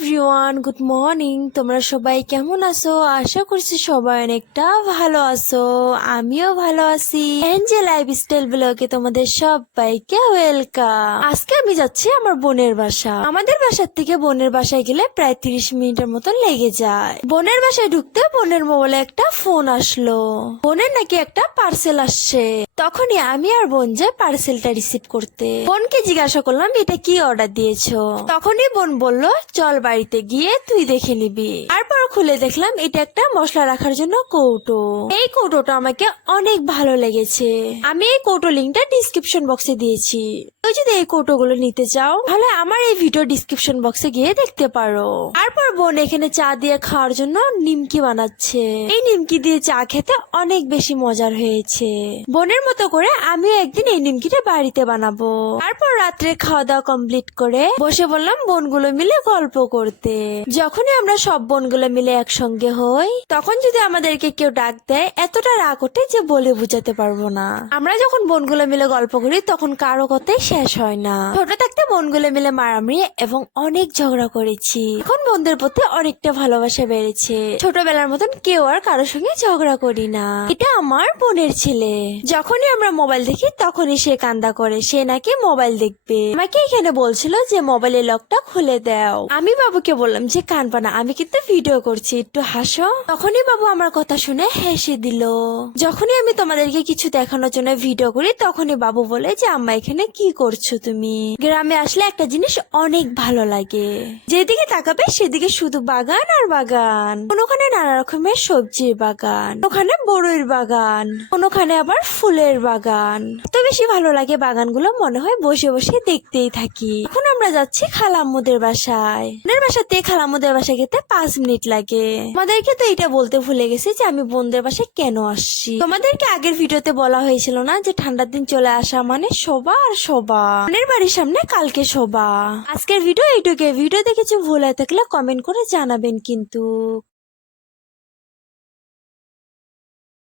Everyone, good morning. তোমরা সবাই কেমন আছো? আশা করছি সবাই অনেকটা ভালো আছো। আমিও ভালো আছি। এঞ্জেল লাইফস্টাইল ব্লগে তোমাদের সবাইকে ওয়েলকাম। আজকে আমি যাচ্ছি আমার বোনের বাসা। আমাদের বাসার থেকে বোনের বাসায় গেলে প্রায় 30 মিনিটের মতো লেগে যায়। বোনের বাসায় ঢুকতে বোনের মোবাইলে একটা ফোন আসলো। বোনের নাকি একটা পার্সেল আসছে। তখনই আমি আর বোন যাই পার্সেলটা রিসিভ করতে। বোনকে জিজ্ঞাসা করলাম এটা কি অর্ডার দিয়েছো। তখনই বোন বলল চল বাড়িতে গিয়ে তুই দেখে নিবি। তারপর খুলে দেখলাম এটা একটা মশলা রাখার জন্য কৌটো। এই কৌটোটা আমাকে অনেক ভালো লেগেছে। আমি এই কৌটো লিঙ্কটা ডিসক্রিপশন বক্সে দিয়েছি। তুই যদি এই কৌটোগুলো নিতে চাও তাহলে আমার এই ভিডিও ডিসক্রিপশন বক্সে গিয়ে দেখতে পারো। তারপর বোন এখানে চা দিয়ে খাওয়ার জন্য নিমকি বানাচ্ছে। এই নিমকি দিয়ে চা খেতে অনেক বেশি মজার হয়েছে। বোনের মতো করে আমিও একদিন এই নিমকিটা বাড়িতে বানাবো। তারপর রাত্রে খাওয়া দাওয়া কমপ্লিট করে বসে বললাম বোনগুলো মিলে গল্প করতে। যখনই আমরা সব বোনগুলো মিলে একসঙ্গে হই তখন যদি আমাদেরকে কেউ ডাক দেয় এতটা রাগ ওঠে যে বলে বুঝাতে পারবো না। আমরা যখন বোনগুলো মিলে গল্প করি তখন কারো কথাই শেষ হয় না। ছোট থাকতে বোনগুলো মিলে মারামারি এবং অনেক ঝগড়া করেছি। এখন বোনদের প্রতি অনেকটা ভালোবাসা বেড়েছে। ছোটবেলার মতন কেউ আর কারোর সঙ্গে ঝগড়া করি না। এটা আমার বোনের ছেলে। যখনই আমরা মোবাইল দেখি তখনই সে কান্দা করে সে নাকি মোবাইল দেখবে। আমাকে এখানে বলছিল যে মোবাইলের লকটা খুলে দাও। আমি বাবুকে বললাম যে কানবা না, আমি কিন্তু ভিডিও করছি, একটু হাসো। তখনই বাবু আমার কথা শুনে হেসে দিল। যখনই আমি তোমাদেরকে কিছু দেখানোর জন্য ভিডিও করি তখনই বাবু বলে যে আম্মা এখানে কি করছো তুমি। গ্রামে আসলে একটা জিনিস অনেক ভালো লাগে, যেদিকে তাকাবে সেদিকে শুধু বাগান আর বাগান। কোনোখানে নানা রকমের সবজির বাগান, ওখানে বড়ইর বাগান, কোনোখানে আবার ফুলের বাগান। এত বেশি ভালো লাগে বাগানগুলো, মনে হয় বসে বসে দেখতেই থাকি। এখন আমরা যাচ্ছি খালাম্মুদের বাসায়। বোনের বাসা থেকে খালাম্মুদের বাসায় যেতে 5 মিনিট লাগে। তোমাদেরকে তো এটা বলতে ভুলে গেছি যে আমি বোনদের বাসায় কেন আসছি। তোমাদেরকে আগের ভিডিওতে বলা হয়েছিল না যে ঠান্ডার দিন চলে আসা মানে শোভা আর শোভা। বোনের বাড়ির সামনে কালকে শোভা। আজকের ভিডিও এইটুকু। ভিডিওতে কিছু ভুল হয়ে থাকলে কমেন্ট করে জানাবেন কিন্তু।